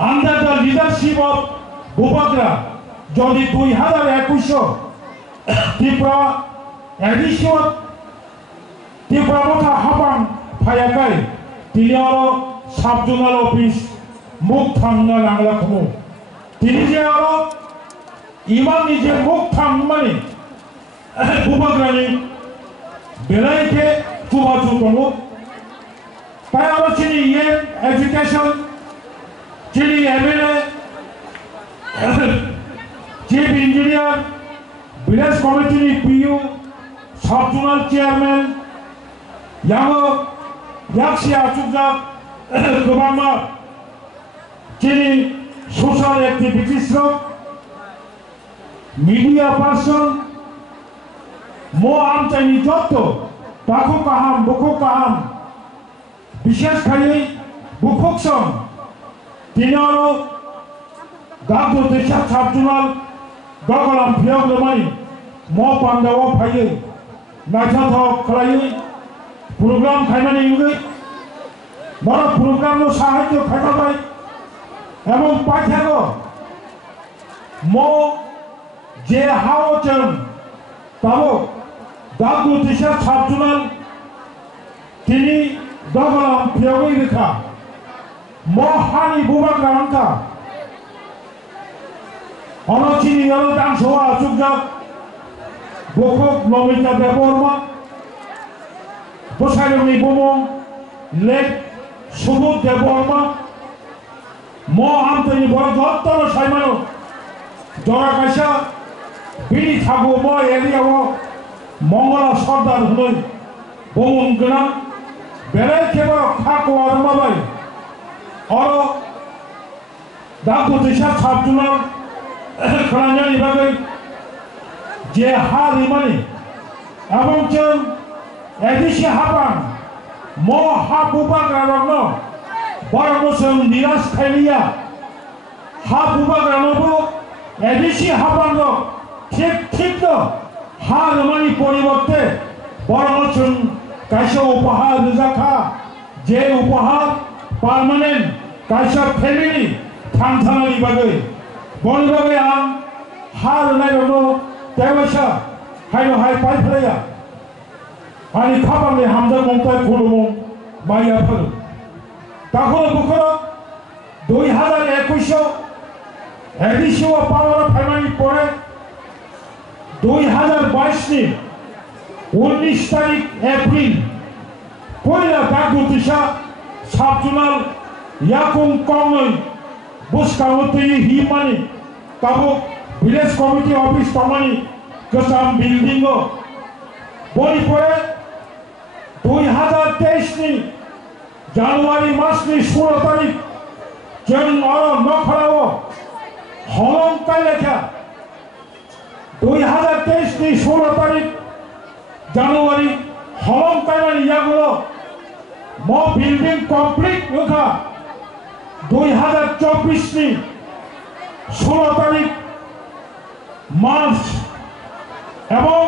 Under the leadership of Bubagra, যদি 2021 Tripura addition Tripura মথা হাবাং ফায়াকাই তিনি আরো সাব জোনাল অফিস মুখ থামনা লাংলা খমু তিনি যে আরো ইমান নিজে মুখ থাম মানে বুবাগ্রানি বেলাইকে চুবাচু দङ তাই আরো চিনি এডুকেশন চিনি এমএলএ চিফ ইঞ্জিনিয়ার ভিলেজ কমিটিনি পিইউ সাব জোনাল চেয়ারম্যান याङो याक्सि आचुकजाक गोबांमा चिनि सोशल एक्टिविटीज मीडिया पर्सन मो आमचाइनि जत्त ताखु काहाम बुखु काहाम विशेष खायै बुखुकसं तिनारो गागु देशा साबजुनाल गगलाम फियाव गमाय मो पांदाव फायै नायथाथाव खलायै program খাইমানে ইউগে বড় প্রোগ্রাম নো সাহায্য খাইবাই এবং পাঠাগো মো যে হাওচন তাবো দাগু দিশা ছাত্রনাল তিনি দগলাম ফিয়গই রেখা মো হানি বুবাগ্রামকা অনচিনি ইয়ল দাংসোয়া সুগজা বকক নমিতা দেববর্মা বসাইরনি বুমং লেক সুবুদ দেববর্মা মো আমতনি বড় যত্তর সাইমানো জরা কাইসা বিনি থাকু মো এরিয়াও মঙ্গলা সর্দার হই বুমং গনা বেলাই কেবল খাকো আরমাবাই অর দাগু দিশা ছাত্রনাল খলাঞ্জানি বাগৈ যে হার ইমানি এবং চন এদিশে হাবাং মো হা বুবাগ্রা রগ্ন বড়মসং নিরাশ খাইলিয়া হা বুবাগ্রা নবো এদিশে হাবাং ঠিক ঠিক হা রমানি পরিবর্তে বড়মসং কাইসা উপহার রেজাখা যে উপহার পার্মানেন্ট কাইসা ফ্যামিলি থানথানানি বাগৈ বন বাগৈ আং হা রনাই রগ্ন তেবাসা হাইনো হাই পাই ফেলাইয়া आनी खाबांनि हामजा ममता खुलुमं माइया फल ताखौ बुखरो 2021 एडिसिव पावर फाइनानि परे 2022 नि 19 तारिख एप्रिल पयला दागु दिशा साबजुनाल याकुं कौनै बुसकावति Himani Tabo village committee office तमानि गोजाम बिल्डिंग बनि परे 2023 नि জানুয়ারি মাস नि 16 तारिख जों अर नखराव हलंकाय लेखा 2023 नि 16 तारिख জানুয়ারি हलंकाय यागुलो मो बिल्डिंग कमप्लीट होखा 2024 नि 16 तारिख मार्च एवं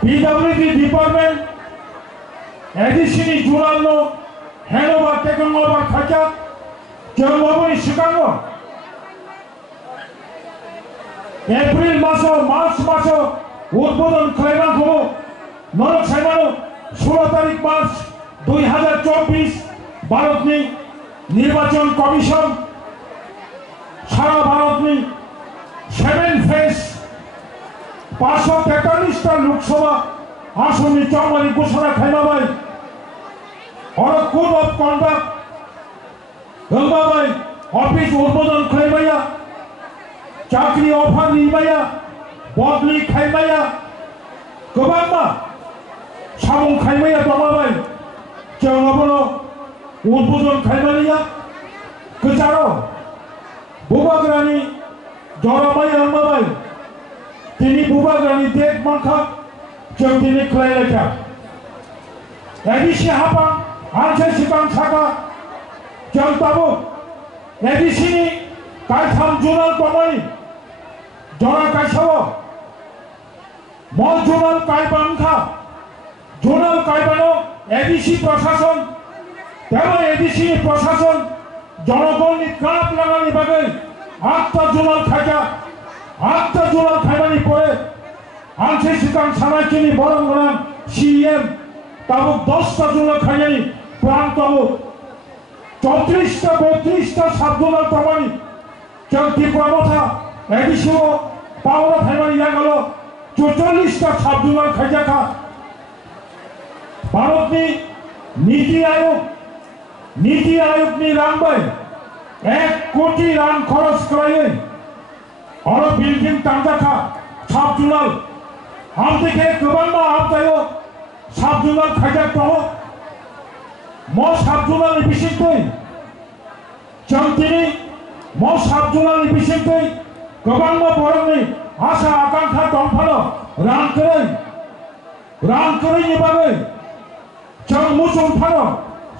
PWD डिपार्टमेंट एडिशनी जुरानो हैंडओवर टेकन ओवर खाचा जोंबोनि सिगाङो एप्रिल मासो मार्च मासो उद्बोधन खालामनांगौ नरक साइमानो 16 तारिख मार्च 2024 भारतनि निर्वाचन कमिशन सारा भारतनि 7 फेज 543 टा लोकसभा आसननि चौमारि घोषणा खालामबाय और कोड अफ कन्डक्ट होबाय अफिस उद्बोधन खालामबाया चाकरी अफार निबाया बदली खालामबाया गोबांमा सामुं खालामबाया दंबाय जोंबो उद्बोधन खालामनाया गोजारो बुबाग्रानि जराबाय होबाय তিনি বুবাগ্রানি দেখ মাখা जों दिनै खालायलायखा एडिसि हाबा आनसे सिगां साखा जों दाबो एडिसिनि गायथाम जुनाल दंमोन जरा गायसाव म जुनाल गायबांखा जुनाल गायबानो एडिसि प्रशासन তেমন এডিসি প্রশাসন জনগণ কাপ লাগানি বাগে আটটা জোনাল খাইবানি পরে আনছে সিকাম সানাইছিনি বরং বরং সিএম তাবুক 10টা জোনাল খাইয়ানি প্রাণ তাবুক 34টা 32টা সাবজোনাল তামানি जों ত্রিপুরা एडिसिओ पावर खाइबानी जागलो 44टा साबजुनाल खाइजाखा भारतनि नीति आयोगनि रांबाय 1 कोटी रां खरच खालायो आरो बिल्डिं दानजाखा साबजुनाल आमदिके गोबांबा आबदायो साबजुनाल खाइजाक दङ म साबजुनालनि बिसिङै जों दिनै म साबजुनालनि बिसिङै गोबांबा बर'नि आसा आकांक्षा दंफानो रां करै बागै जों मुसुंफानो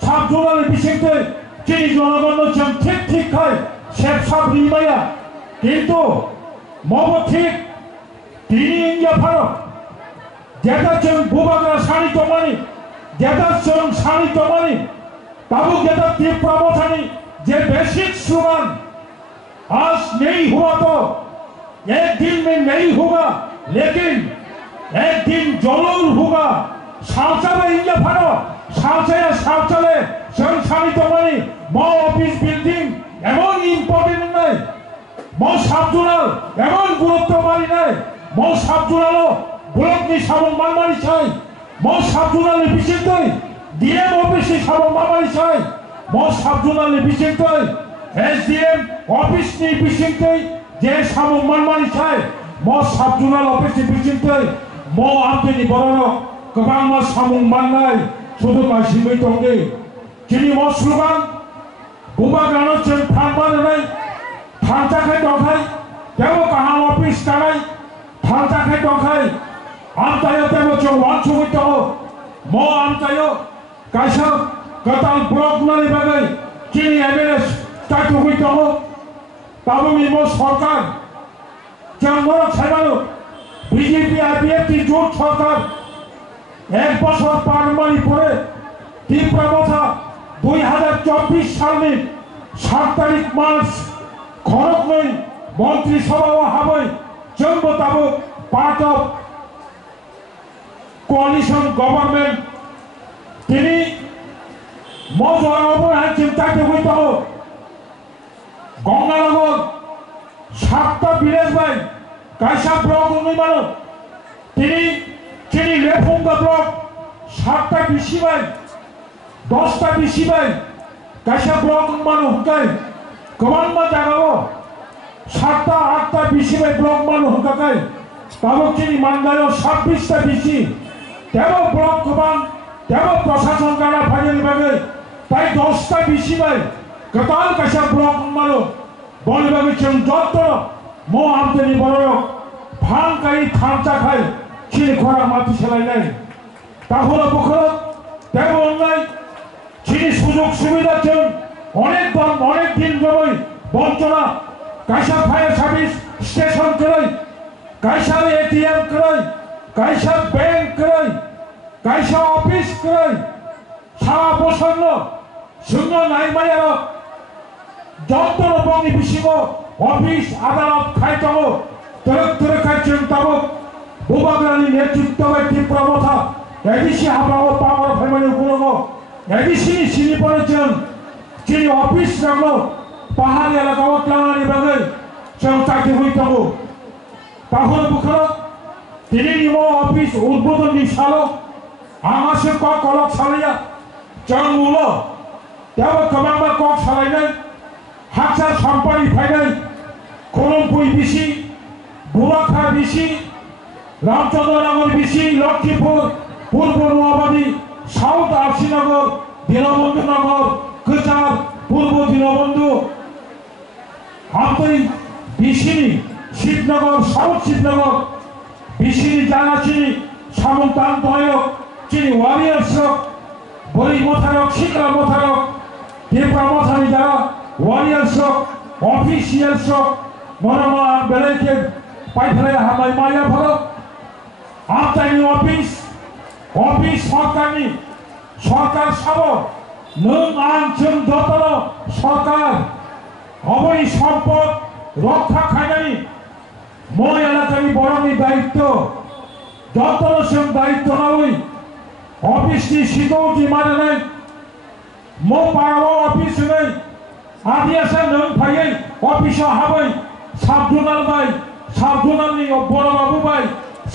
साबजुनालनि बिसिङै दिनै जनगणनो जों ठीक खाय सेबसाब रिमाया किन्तु मबो ठीक दिनै इंजाफानो जेटा जों बुबाग्रा सानि दंमानि जेटा जों सानि दंमानि ताबु जेटा त्रिपुरा मथानि जे बेसिक स्लोगान आज नहीं हुआ तो एक दिन में नहीं होगा लेकिन एक दिन जरूर होगा सावचाले इंजा फानो सावचाले जों सानि दंमानि म अफिस बिल्डिं एमन इम्पोर्टेंट নাই म साबजुनाल एमन गुरुत्व मानि নাই म साबजुनाल ब्लकनि साबं मानमानि চাই म साबजुनालनि बिसिङै ডিএম অফিসनि साबं मानमानि চাই म साबजुनालनि बिसिङै एसडीएम ऑफिसनि बिसिङै जे साबं मानमानि चाय म साबजुनाल ऑफिसनि बिसिङै म आमदिनि बर'नो गोबां म साबं माननाय सोदोमा सिमै दंदि दिनै म स्लोगान बुबाग्रानो जों थांबानानै थांजाखाय दंखाय तेबो गाहाम ऑफिस दानाय थांजाखाय दंखाय आमदायो तेबो जों वानसुमै दङ म आमदायो गायसा गोदान ब्लक नानि बागै दिनै एमएलए ताइटुमै दङ ताबुनि म सरकार जों मरक साइबानो बीजेपी आरपीएफ की জোট সরকার 1 বছর পারমানি পরে ত্রিপুরা মথা 2024 সালে 7 তারিখ মার্চ খরক নই মন্ত্রিসভা হাবই जोंबो ताबो पार्ट ऑफ कोalition गवर्नमेंट दिनै म जरावबो चिंता होई दङ गंगानगर 7टा विलेज बाय गायसा ब्लक उन्नय मानो दिनै लेफुंगा ब्लक 7टा बिसि बाय 10टा बिसि बाय गायसा ब्लक मानो हुकाय गोबांबा जागावो 7टा 8टा बिसि बाय ब्लक मानो हुकाय ताबो दिनै मानगायो 26टा बिसि तेबो ब्लक गोबां तेबो प्रशासन गाना फाइनानि बागै ताई 10टा बिसि बाय गोदान गायसा ब्लक मानो बलबागै जों जत्तो म आमदिनि बर'नो फांकाय थांजाखाय चिनिखरा माथि सोलायनाय ताहले बखर तेबो अननाय चिनि सुযোগ सुबिदा जों अनेक दिन जमै बंचना गायसा फायर सार्विस स्टेशन करै गायसा एटीएम करै गायसा बैंक करै गायसा ऑफिस करै सारा बोसोरनो जोंनो नायमायारो जत्तो बंनि बिसिङो ऑफिस आदाলত खाय दङ खाय जों ताबो बुबाग्रानि नेतृत्वै त्रिपुरा मथा एडिसि हाबाव पावर फैमानि गुरुङो एडिसिनि सिनिफोर जों दिनै ऑफिस नांगौ पाहाड़ एलाकाव लांनानै बागै जों ताकि होई दङ ताहले बुखर दिनैनि म ऑफिस उद्बोधननि सालो आमासो कलक सालाया जों उलो तेबो गोबांबा कक सालायनाय हाकसा सम्पानि फायनाय खोलमपुर बिसि बुराखा बिसि रामचंद्रनगर बिसि लक्ष्मीपुर पूर्व नवाबादी साउथ आरसीनगर दीनबंधु नगर कचार पूर्व दीनबंधु आमदै बिसिनि शिवनगर साउथ शिवनगर बिसिनि जानाचिनि सामंतान दयक चिनि वारियर्स बोरी मोथारक सिकरा मोथारक त्रिपुरा मथानि जारा वारियर्स ऑफिशियल्स मनोमा बेलेके पाइफले हामाय माया फलो आमदानि ऑफिस सरकारनि सरकार साबो नों आं जों जतन सरकार अबनि सम्पद रक्षा खालामनायनि মই এলাকাनि बर'नि दायित्व जतन जों दायित्व लावै अफिसनि सिगाङाव दिमानानै मो पाराव अफिस होनै आदियासा नों फायै अफिसाव हाबै साबजुनाल बाय साबजुनालनि बर' बाबु बाय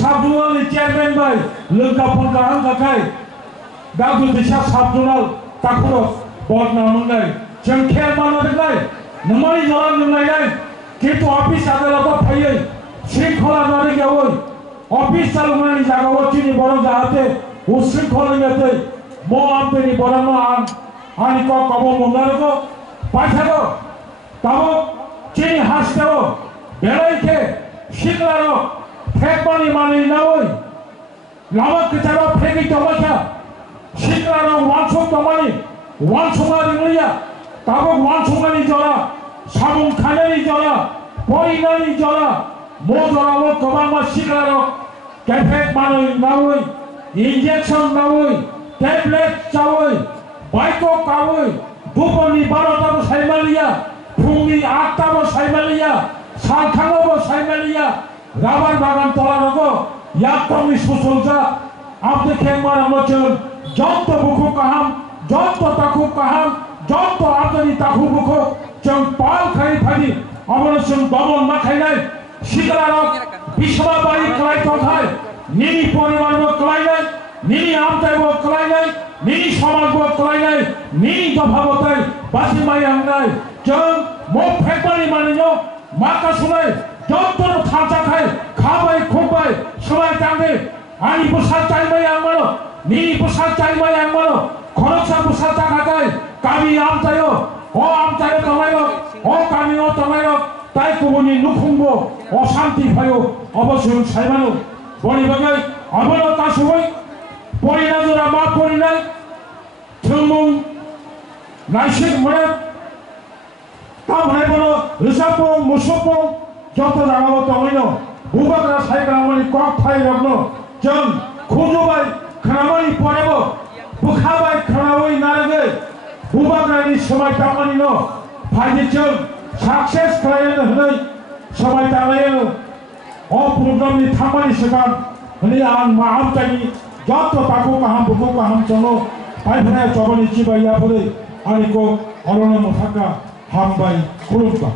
साबजुनालनि चेयारमेन बाय लोंका फनगा हांगाखाय गागु दिशा साबजुनाल ताकुरो बदना मोननाय जों खेल माननाय नोंमानि जरा नोंलायनाय किन्तु अफिस आदालताव फायै श्रृंखला नारि गावै अफिस चालुनायनि जागायाव जोंनि बर' जाहाथे उशृंखलैयातै मो आमपेनि बर'नो आंनि कब मोननारको पाइथाको तब जोंनि हास्टेलाव बेलायखे सिख्लारो फेकमानि मानि नावै लामा खोथाराव फेगि दमाखा सिख्लारो वानसुक दमानि वानसुङा रिंलिया तब वानसुङानि जरा साबुं खानायनि जरा परिनानि जरा मो जरावो गोबां सिख्लारो केफेक मानि नावै इंजेक्शन नावै टेबलेट चावै बाइको कावै दुपहरनि 12टाबो सायमालिया फुंनि 8टाबो सायमालिया सानथाङावबो सायमालिया राबार बागान तलारको याकटंनि सुसुलजा आपनि खेंमारामो जों जत्त बुखु काहाम जत्त ताखु काहाम जत्त आदनि ताखु बुखु जों पाल खाइ फादि अबनो जों दमन माखायनाय सिगलारक बिसमा बारि क्लाइथाय निनि परिवारबो क्लाइनाय निनि आमतायबो क्लाइनाय निनि समाजबो क्लाइनाय निनि दफाबताय बासिमाय आंनाय जों मो फेकमानि मानिनो माखासुनाय जत्तर थांजाखाय खाबाय खुबाय सबाय तांदे आनि बुसार चाइबाय आंमानो निनि बुसार चाइबाय आंमानो खरसा बुसार जाखाखाय गामि आमतायो अ आमतायो तमायो अ गामिनो तमायो ताई गुबुननि नुखुंबो अशान्ति फायो अबसों साइमानो बनि बागै अबनो कासुबै परिनाजरा मा परिनाय थुमुं नाइसिक मरे तामहाय बनो रिसापो मुसुपो जत जागाबो तंगैनो बुबाग्रा साइग्रामानि कक थाइ रगनो जों खुजुबाय खामानि परेबो बुखाबाय खामावै नारगै बुबाग्रानि समाय तामानिनो फाइदिजों सक्सेस खालामनो होनै समाय तानायो अ प्रोग्रामनि थामानि सिगां होनै आं माहामतायनि जत ताखु काहाम बुखु काहाम चलो फाइफनाय चबनि चिबाया पुरै आनिको अरनो मुथाका हामबाय खुलुमबाय।